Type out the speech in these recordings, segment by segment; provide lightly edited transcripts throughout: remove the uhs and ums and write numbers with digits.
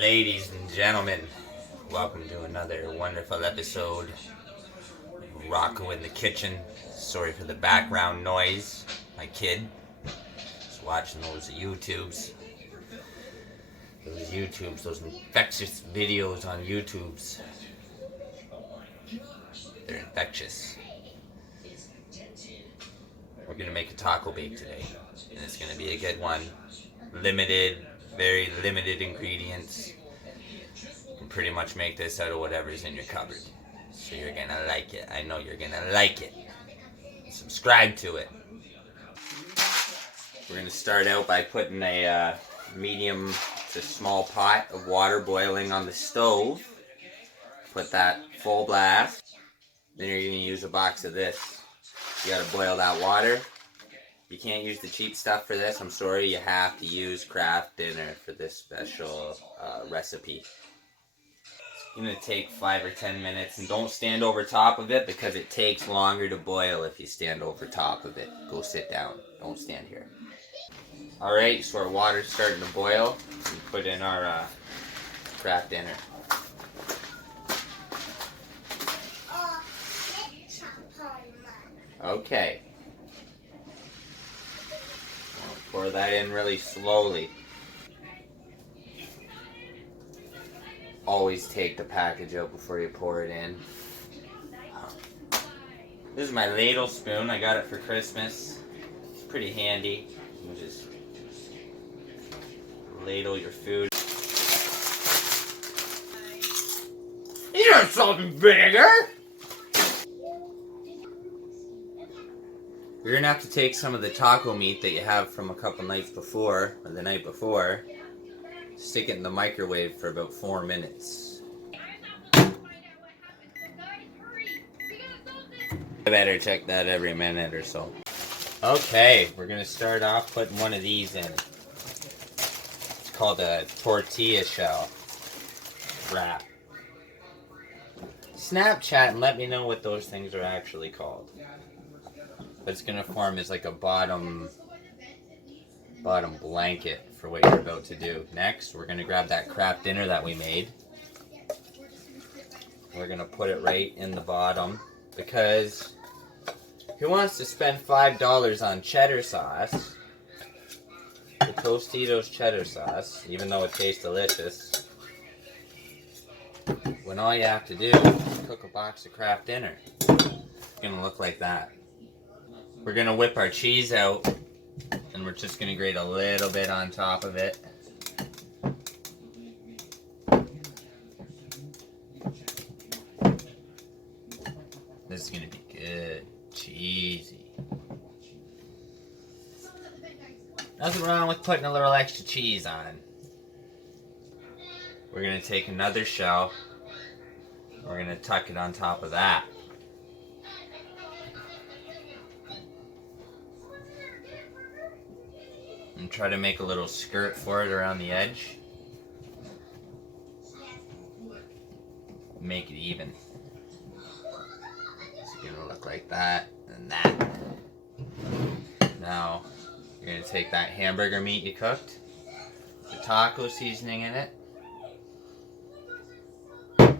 Ladies and gentlemen, welcome to another wonderful episode of Rocko in the kitchen. Sorry for the background noise. My kid is watching those those infectious videos on YouTubes. They're infectious. We're gonna make a taco bake today, and it's gonna be a good one. Very limited ingredients. You can pretty much make this out of whatever's in your cupboard. So you're gonna like it. I know you're gonna like it. Subscribe to it. We're gonna start out by putting a medium to small pot of water boiling on the stove. Put that full blast. Then you're gonna use a box of this. You gotta boil that water. You can't use the cheap stuff for this. I'm sorry, you have to use Kraft Dinner for this special recipe. It's gonna take 5 or 10 minutes, and don't stand over top of it because it takes longer to boil if you stand over top of it. Go sit down. Don't stand here. Alright, so our water's starting to boil. We put in our Kraft Dinner. Okay. Pour that in really slowly. Always take the package out before you pour it in. This is my ladle spoon. I got it for Christmas. It's pretty handy. You can just ladle your food. You got salt and vinegar? You're gonna have to take some of the taco meat that you have from a couple nights before, or the night before, stick it in the microwave for about 4 minutes. I better check that every minute or so. Okay, we're gonna start off putting one of these in. It's called a tortilla shell wrap. Snapchat and let me know what those things are actually called. But it's gonna form as like a bottom blanket for what you're about to do. Next, we're gonna grab that Kraft Dinner that we made. We're gonna put it right in the bottom because who wants to spend $5 on cheddar sauce? The Tostitos cheddar sauce, even though it tastes delicious, when all you have to do is cook a box of Kraft Dinner. It's gonna look like that. We're gonna whip our cheese out, and we're just gonna grate a little bit on top of it. This is gonna be good, cheesy. Nothing wrong with putting a little extra cheese on. We're gonna take another shell, we're gonna tuck it on top of that. And try to make a little skirt for it around the edge. Make it even. It's gonna look like that and that. Now, you're gonna take that hamburger meat you cooked, the taco seasoning in it. You're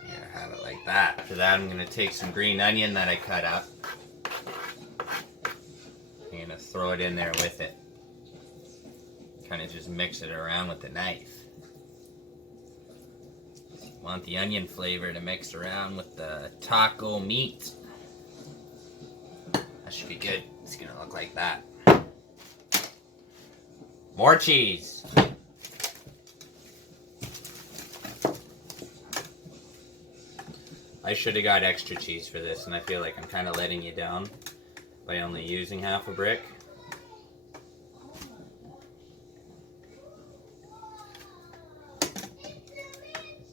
gonna have it like that. After that, I'm gonna take some green onion that I cut up. I'm gonna throw it in there with it. Kind of just mix it around with the knife. You want the onion flavor to mix around with the taco meat. That should be good. It's gonna look like that. More cheese. I should have got extra cheese for this, and I feel like I'm kind of letting you down by only using half a brick.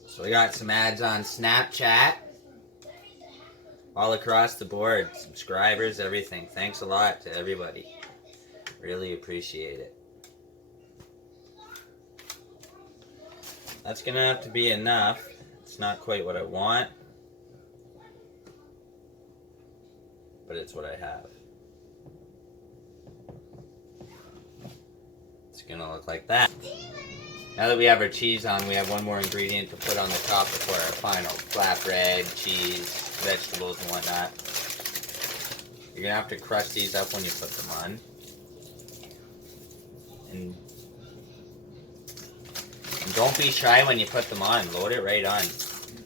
So we got some ads on Snapchat. All across the board. Subscribers, everything. Thanks a lot to everybody. Really appreciate it. That's gonna have to be enough. It's not quite what I want, but it's what I have. It's gonna look like that. Now that we have our cheese on, we have one more ingredient to put on the top before our final flatbread, cheese, vegetables, and whatnot. You're gonna have to crush these up when you put them on. And don't be shy when you put them on. Load it right on.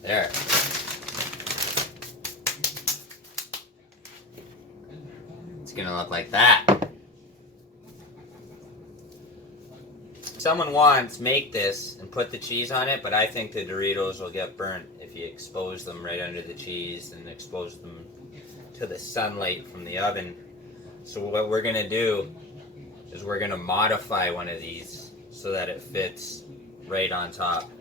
There. It's gonna look like that. Someone wants, make this and put the cheese on it, but I think the Doritos will get burnt if you expose them right under the cheese and expose them to the sunlight from the oven. So what we're gonna do is we're gonna modify one of these so that it fits right on top.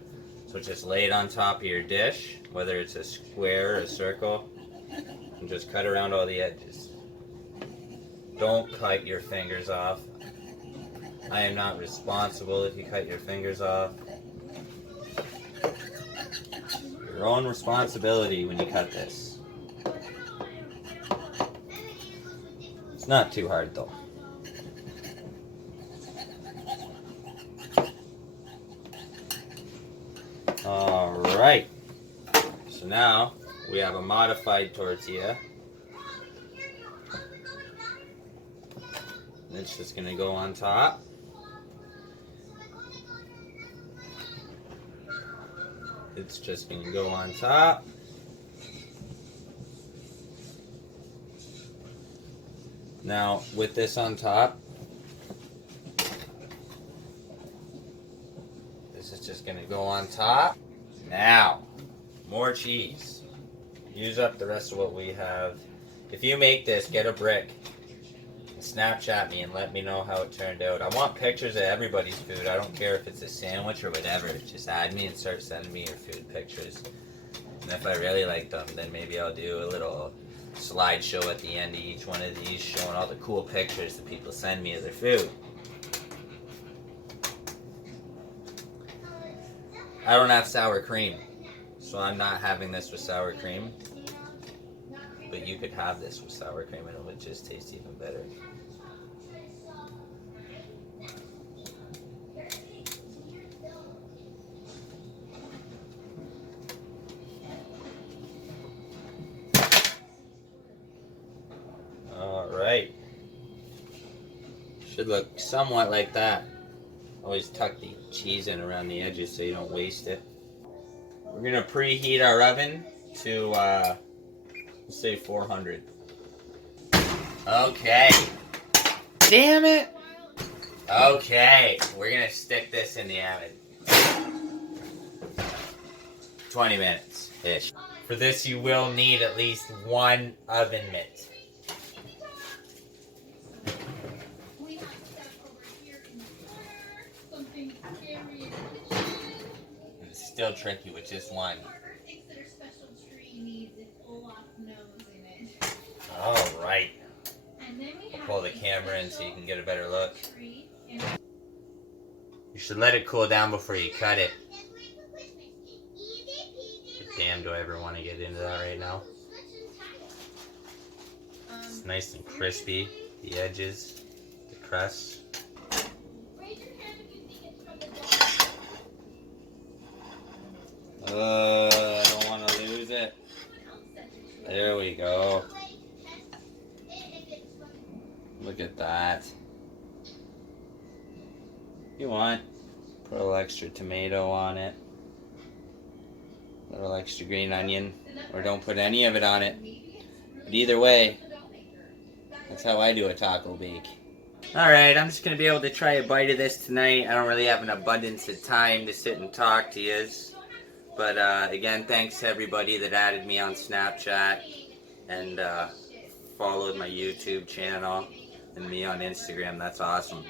So just lay it on top of your dish, whether it's a square or a circle, and just cut around all the edges. Don't cut your fingers off. I am not responsible if you cut your fingers off. Your own responsibility when you cut this. It's not too hard though. Alright. So now we have a modified tortilla. It's just going to go on top. It's just going to go on top. Now, with this on top, this is just going to go on top. Now, more cheese. Use up the rest of what we have. If you make this, get a brick. Snapchat me and let me know how it turned out. I want pictures of everybody's food. I don't care if it's a sandwich or whatever. Just add me and start sending me your food pictures. And if I really like them, then maybe I'll do a little slideshow at the end of each one of these showing all the cool pictures that people send me of their food. I don't have sour cream, so I'm not having this with sour cream. But you could have this with sour cream and it would just taste even better. Alright. Should look somewhat like that. Always tuck the cheese in around the edges so you don't waste it. We're going to preheat our oven to let's say 400. Okay. Damn it! Okay, we're gonna stick this in the oven. 20 minutes-ish. For this you will need at least one oven mitt. It's still tricky with just one. Alright. I'll pull the camera in so you can get a better look. You should let it cool down before you cut it. But damn, do I ever want to get into that right now. It's nice and crispy, the edges, the crust. I don't want to lose it. There we go. Look at that. If you want, put a little extra tomato on it. A little extra green onion. Or don't put any of it on it. But either way, that's how I do a taco bake. Alright, I'm just going to be able to try a bite of this tonight. I don't really have an abundance of time to sit and talk to you. But again, thanks to everybody that added me on Snapchat and followed my YouTube channel and me on Instagram. That's awesome.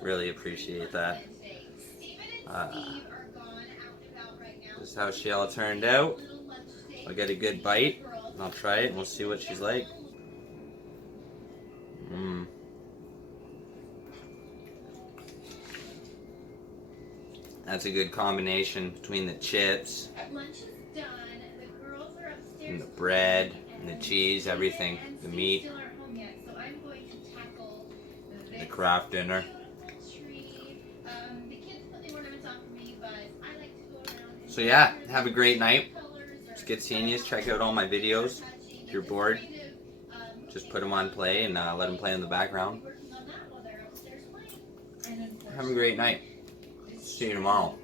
Really appreciate that. This is how she all turned out. I'll get a good bite and I'll try it and we'll see what she's like. That's a good combination between the chips and the bread and the cheese, everything, the meat, the craft dinner. So yeah, have a great night. It's good seeing you. Check out all my videos. If you're bored, just put them on play and let them play in the background. Have a great night. See you tomorrow.